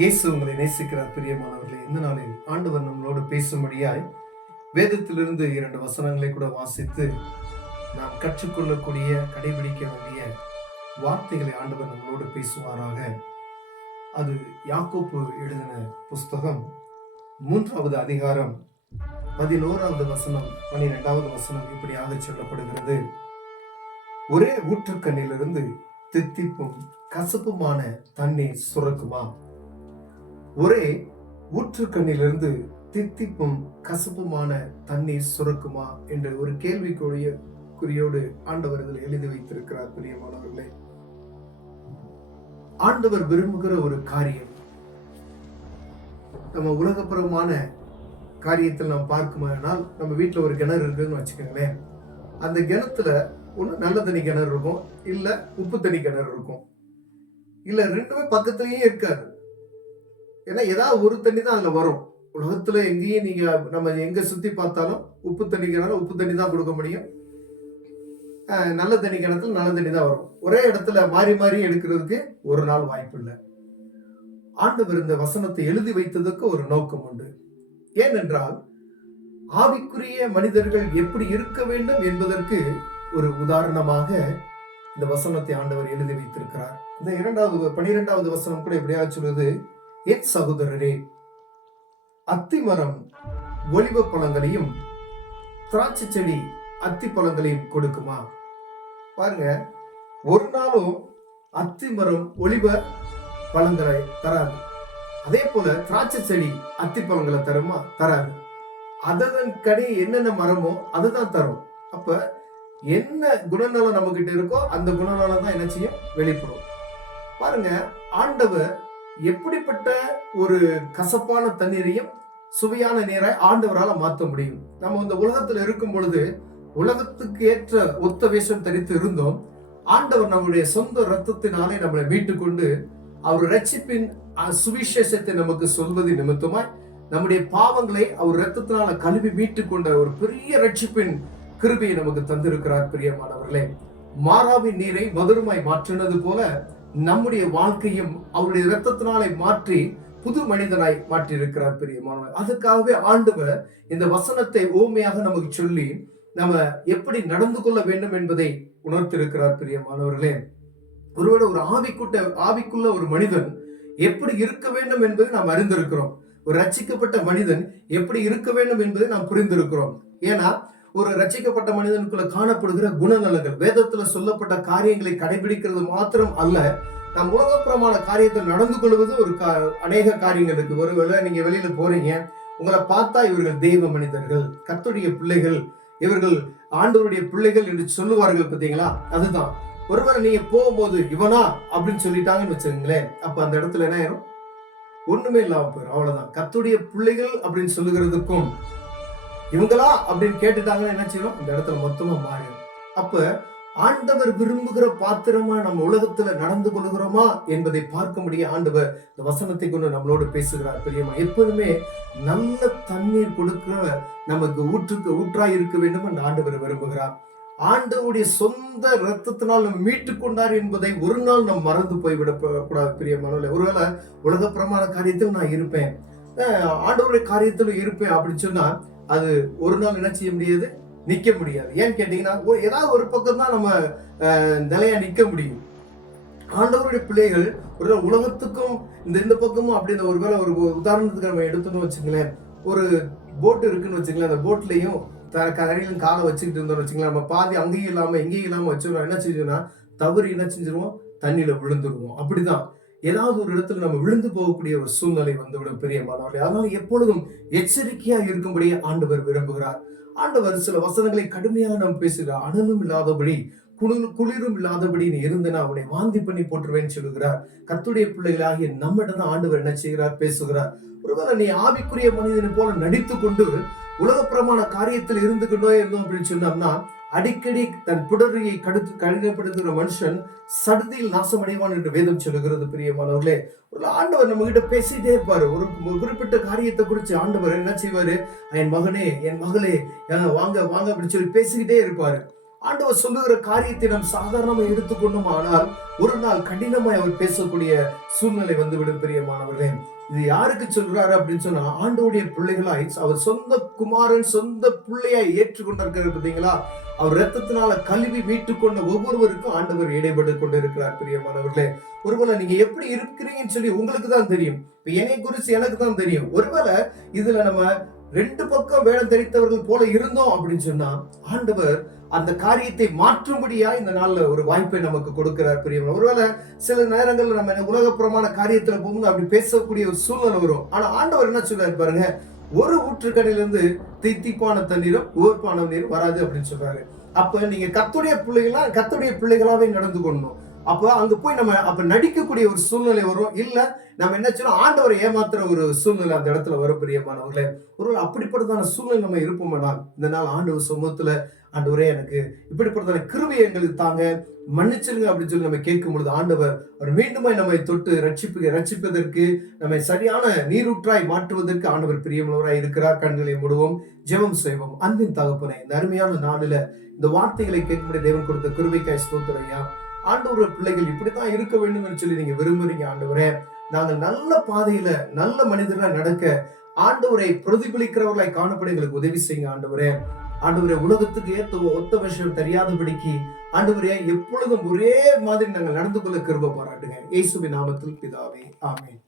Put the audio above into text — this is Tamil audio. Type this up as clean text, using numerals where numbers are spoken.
இயேசு உங்களை நேசிக்கிறார். பிரியமானவர்களே, இந்த நாளில் ஆண்டவர் நம்மளோடு பேசும்படியாய் வேதத்திலிருந்து 2 வசனங்களை கூட வாசித்து நாம் கற்றுக்கொள்ளக்கூடிய, கடைபிடிக்க வேண்டிய வார்த்தைகளை ஆண்டவர் நம்மளோடு பேசுவாராக. அது யாக்கோப்பு எழுதின புஸ்தகம் 3வது அதிகாரம் 11வது வசனம் 12வது வசனம் இப்படியாக சொல்லப்படுகிறது. ஒரே ஊற்றுக்கண்ணிலிருந்து தித்திப்பும் கசப்புமான தண்ணீர் சுரக்குமா? ஒரே ஊற்றுக்கண்ணிலிருந்து தித்திப்பும் கசப்புமான தண்ணீர் சுரக்குமா என்ற ஒரு கேள்விக்குறியோடு ஆண்டவர் இதில் எழுதி வைத்திருக்கிறார். பிரியமானவர்களே, ஆண்டவர் விரும்புகிற ஒரு காரியம், நம்ம உலகப்புறமான காரியத்தில் நாம் பார்க்குமானால், நம்ம வீட்டில் ஒரு கிணறு இருக்குன்னு வச்சுக்கோங்களேன். அந்த கிணத்துல ஒன்று நல்ல தண்ணி கிணறு இருக்கும், இல்லை உப்பு தண்ணி கிணறு இருக்கும், இல்லை ரெண்டுமே பக்கத்துலயே இருக்காது. ஏன்னா ஏதாவது ஒரு தண்ணி தான் அதுல வரும். உலகத்துல எங்கேயும் நீங்க நம்ம எங்க சுத்தி பார்த்தாலும் உப்பு தண்ணி கிணறு உப்பு தண்ணி தான் கொடுக்க முடியும். நல்ல தண்ணி கிணத்துல நல்ல தண்ணி தான் வரும். ஒரே இடத்துல மாறி மாறி எடுக்கிறதுக்கு ஒரு நாள் வாய்ப்பு இல்லை. ஆண்டவர் இந்த வசனத்தை எழுதி வைத்ததுக்கு ஒரு நோக்கம் உண்டு. ஏனென்றால் ஆவிக்குரிய மனிதர்கள் எப்படி இருக்க வேண்டும் என்பதற்கு ஒரு உதாரணமாக இந்த வசனத்தை ஆண்டவர் எழுதி வைத்திருக்கிறார். இந்த 12வது வசனம் கூட எப்படியா சொல்லுது, என் சகோதரரே, அத்திமரம் ஒலிவ பழங்களையும் திராட்சை செடி அத்தி பழங்களையும் கொடுக்குமா? பாருங்க, ஒரு நாளும் அத்திமரம் ஒலிவ பழங்களை தராது. அதே போல திராட்சை செடி அத்தி பழங்களை தருமா? தராது. அதன் கனி என்னென்ன மரமோ அதுதான் தரும். அப்ப என்ன குணநலம் நம்ம கிட்ட இருக்கோ அந்த குணநலம் தான் என்ன செய்யும்? வெளிப்படும். பாருங்க, ஆண்டவர் எப்படிப்பட்ட ஒரு கசப்பான தண்ணீரையும் சுவையான நீரை ஆண்டவரால் மாற்ற முடியும். நம்ம இந்த உலகத்துல இருக்கும் பொழுது உலகத்துக்கு ஏற்ற ஒத்த வேஷம் தரித்து இருந்தோம். ஆண்டவர் நம்முடைய சொந்த ரத்தத்தினாலே நம்மளை மீட்டு கொண்டு அவர் ரட்சிப்பின் சுவிசேஷத்தை நமக்கு சொல்வது நிமித்தமாய் நம்முடைய பாவங்களை அவர் ரத்தத்தினால கழுவி மீட்டு கொண்ட ஒரு பெரிய ரட்சிப்பின் கிருபையை நமக்கு தந்திருக்கிறார். பிரியமானவர்களே, மாறாவின் நீரை மதுரமாய் மாற்றினது போல நம்முடைய வாழ்க்கையும் அவருடைய இரத்தத்தினாலே மாற்றி புது மனிதனாய் மாற்றி இருக்கிறார். பிரியமானவர், அதுக்காகவே ஆண்டவர் இந்த வசனத்தை ஓமையாக நமக்கு சொல்லி நம்ம எப்படி நடந்து கொள்ள வேண்டும் என்பதை உணர்த்திருக்கிறார். பிரியமானவர்களே, ஒருவேளை ஒரு ஆவிக்குள்ள ஒரு மனிதன் எப்படி இருக்க வேண்டும் என்பதை நாம் அறிந்திருக்கிறோம். ஒரு ரட்சிக்கப்பட்ட மனிதன் எப்படி இருக்க வேண்டும் என்பதை நாம் புரிந்திருக்கிறோம். ஏன்னா ஒரு ரட்சிக்கப்பட்ட மனிதனுக்குள்ள காணப்படுகிற குணநலங்கள், வேதத்துல சொல்லப்பட்ட காரியங்களை கடைபிடிக்கிறது மாத்திரம் அல்ல, நம் உலகப்புறமான காரியத்தில் நடந்து கொள்வது ஒரு அநேக காரியங்கள் இருக்கு. ஒருவேளை நீங்க வெளியில போறீங்க, உங்களை பார்த்தா இவர்கள் தெய்வ மனிதர்கள், கர்த்தருடைய பிள்ளைகள், இவர்கள் ஆண்டவருடைய பிள்ளைகள் என்று சொல்லுவார்கள். பார்த்தீங்களா? அதுதான். ஒருவேளை நீங்க போகும்போது இவனா அப்படின்னு சொல்லிட்டாங்கன்னு வச்சுக்கோங்களேன், அப்ப அந்த இடத்துல என்ன ஆயிரும்? ஒண்ணுமே இல்லாம போயிடும். அவ்வளவுதான். கர்த்தருடைய பிள்ளைகள் அப்படின்னு சொல்லுகிறதுக்கும் இவங்களா அப்படின்னு கேட்டுட்டாங்கன்னா என்ன செய்யும்? இந்த இடத்துல மொத்தமா மாறிடும். அப்ப ஆண்டவர் விரும்புகிற பாத்திரமா நம்ம உலகத்துல நடந்து கொள்கிறோமா என்பதை பார்க்க முடிய ஆண்டவர் இந்த வசனத்தை கொண்டு நம்மளோடு பேசுகிறார். பிரியமா, எப்போதுமே நல்ல தண்ணீர் கொடுக்கிற நமக்கு ஊற்றாய் இருக்க வேண்டும் என்று ஆண்டவர் விரும்புகிறார். ஆண்டவருடைய சொந்த ரத்தத்தினால் நம்ம மீட்டு கொண்டார் என்பதை ஒரு நாள் நம்ம மறந்து போய்விட கூடாது. பிரியமானவர்களே, ஒருவேளை உலக பிரமாண காரியத்தில் நான் இருப்பேன், ஆண்டவருடைய காரியத்தில் இருப்பேன் அப்படின்னு சொன்னா அது ஒரு நாள் என்ன செய்ய முடியாது? நிக்க முடியாது. ஏன்னு கேட்டீங்கன்னா, ஏதாவது ஒரு பக்கம் தான் நம்ம நிலையா நிக்க முடியும். ஆண்டவருடைய பிள்ளைகள் ஒரு உலகத்துக்கும் இந்த பக்கமும் அப்படின்னு ஒருவேளை ஒரு உதாரணத்துக்கு நம்ம எடுத்துன்னு வச்சுங்களேன், ஒரு போட் இருக்குன்னு வச்சுங்களேன், அந்த போட்லயும் கரையிலும் காலை வச்சுக்கிட்டு இருந்தோம்னு வச்சுங்களேன், நம்ம பாதி அங்கேயும் இல்லாம எங்கேயும் இல்லாம வச்சிருவோம். என்ன செஞ்சோம்னா தவறு என்ன செஞ்சிருவோம்? தண்ணியில விழுந்துருவோம். அப்படிதான் ஏதாவது ஒரு இடத்துல நம்ம விழுந்து போகக்கூடிய ஒரு சூழ்நிலை வந்துவிடும். பிரியமானவர்களே, அதனால எப்பொழுதும் எச்சரிக்கையா இருக்கும்படி ஆண்டவர் விரும்புகிறார். ஆண்டவர் சில வசனங்களை கடுமையாக நம்ம பேசுகிறார். அனலும் இல்லாதபடி குளிரும் இல்லாதபடி நீ இருந்தனா அவனை வாந்தி பண்ணி போட்டுருவேன்னு சொல்லுகிறார். கர்த்தருடைய பிள்ளைகளாகிய நம்மிடம் தான் ஆண்டவர் என்ன செய்கிறார்? பேசுகிறார். ஒருவேளை நீ ஆவிக்குரிய மனிதனை போல நடித்து கொண்டு உலகப்புறமான காரியத்தில் இருந்து கொண்டே இருந்தோம் அப்படின்னு சொன்னோம்னா, அடிக்கடி தன் புடரியை கடினப்படுத்துகிற மனுஷன் சடுதியில் நாசமடைவான் என்று வேதம் சொல்லுகிறது. பிரியமானவர்களே, ஒரு ஆண்டவர் நம்ம கிட்ட பேசிட்டே இருப்பாரு. ஒரு குறிப்பிட்ட காரியத்தை குறித்து ஆண்டவர் என்ன செய்வாரு? என் மகனே, என் மகளே, வாங்க வாங்க அப்படின்னு சொல்லி பேசிக்கிட்டே இருப்பாரு. ஆண்டவர் சொல்லுகிற காரியத்தை நாம் சாதாரணமா எடுத்துக்கொண்டோம், ஆனால் ஒரு நாள் கடினமாய் அவர் பேசக்கூடிய சூழ்நிலை வந்துவிடும். பிரியமானவர்களே, இது யாருக்கு சொல்றாரு அப்படின்னு சொன்னா, ஆண்டவருடைய பிள்ளைகளாய் அவர் சொந்த குமாரன் சொந்த பிள்ளையாய் ஏற்றுக்கொண்டிருக்கிறார். பார்த்தீங்களா, அவர் ரத்தத்தினால கழுவி மீட்டுக் கொண்ட ஒவ்வொருவருக்கும் ஆண்டவர் இடைப்பட்டு கொண்டிருக்கிறார். பிரியமானவர்களே, ஒருவேளை நீங்க எப்படி இருக்கிறீங்கன்னு சொல்லி உங்களுக்கு தான் தெரியும். இப்ப என்னை குறித்து எனக்கு தான் தெரியும். ஒருவேளை இதுல நம்ம ரெண்டு பக்கம் வேடம் தெரித்தவர்கள் போல இருந்தோம் அப்படின்னு சொன்னா, ஆண்டவர் அந்த காரியத்தை மாற்றும்படியா இந்த நாள்ல ஒரு வாய்ப்பை நமக்கு கொடுக்கிறார். பிரியமான, ஒருவேளை சில நேரங்கள்ல நம்ம உலகப்புறமான காரியத்துல போகும்போது அப்படி பேசக்கூடிய ஒரு சூழ்நிலை வரும். ஆனா ஆண்டவர் என்ன சொல்றாரு பாருங்க, ஒரு ஊற்றுக்கண்ணிலிருந்து தித்திப்பான தண்ணீரும் உவர்ப்பான நீரும் வராது அப்படின்னு சொல்றாரு. அப்ப நீங்க கர்த்தருடைய பிள்ளைகளாவே நடந்து கொள்ளணும். அப்ப அங்க போய் நம்ம அப்ப நடிக்கக்கூடிய ஒரு சூழ்நிலை வரும். இல்ல நம்ம என்ன செய்யணும், ஆண்டவரை ஏமாத்துற ஒரு சூழ்நிலை அந்த இடத்துல வரும். பிரியமானவர்களே, ஒரு அப்படிப்பட்டதான சூழ்நிலை நம்ம இருப்போம்னா, இந்த நாள் ஆண்டவர் சமூகத்துல, ஆண்டவரே எனக்கு இப்படிப்பட்டதான கிருபையை எங்களுக்கு தாங்க, மன்னிச்சிருங்க அப்படின்னு சொல்லி நம்ம கேட்கும் பொழுது, ஆண்டவர் அவர் மீண்டுமாய் நம்மை தொட்டு ரட்சிப்பதற்கு, நம்மை சரியான நீரூற்றாய் மாற்றுவதற்கு ஆண்டவர் பிரியமுள்ளவராய் இருக்கிறார். கண்களை மூடுவோம், ஜெபம் செய்வோம். அன்பின் தகப்பனே, இந்த அருமையான நாளில இந்த வார்த்தைகளை கேட்கும்படி தேவன் கொடுத்த கிருபைக்காய் ஸ்தோத்திரம் ஐயா. ஆண்டவர் பிள்ளைகள் இப்படித்தான் இருக்க வேண்டும் சொல்லி நீங்க விரும்புறீங்க. ஆண்டவரே, நாங்கள் நல்ல பாதையில நல்ல மனிதர்களா நடக்க, ஆண்டவரை பிரதிபலிக்கிறவர்களாய் காணப்பட எங்களுக்கு உதவி செய்யுங்க. ஆண்டவரே, உலகத்துக்கு ஒத்த விஷயம் தெரியாதபடிக்கு ஆண்டவரே எப்பொழுதும் ஒரே மாதிரி நாங்கள் நடந்து கொள்ள கிருபை பாராட்டுங்க. இயேசுவின் நாமத்தில் பிதாவே, ஆமென்.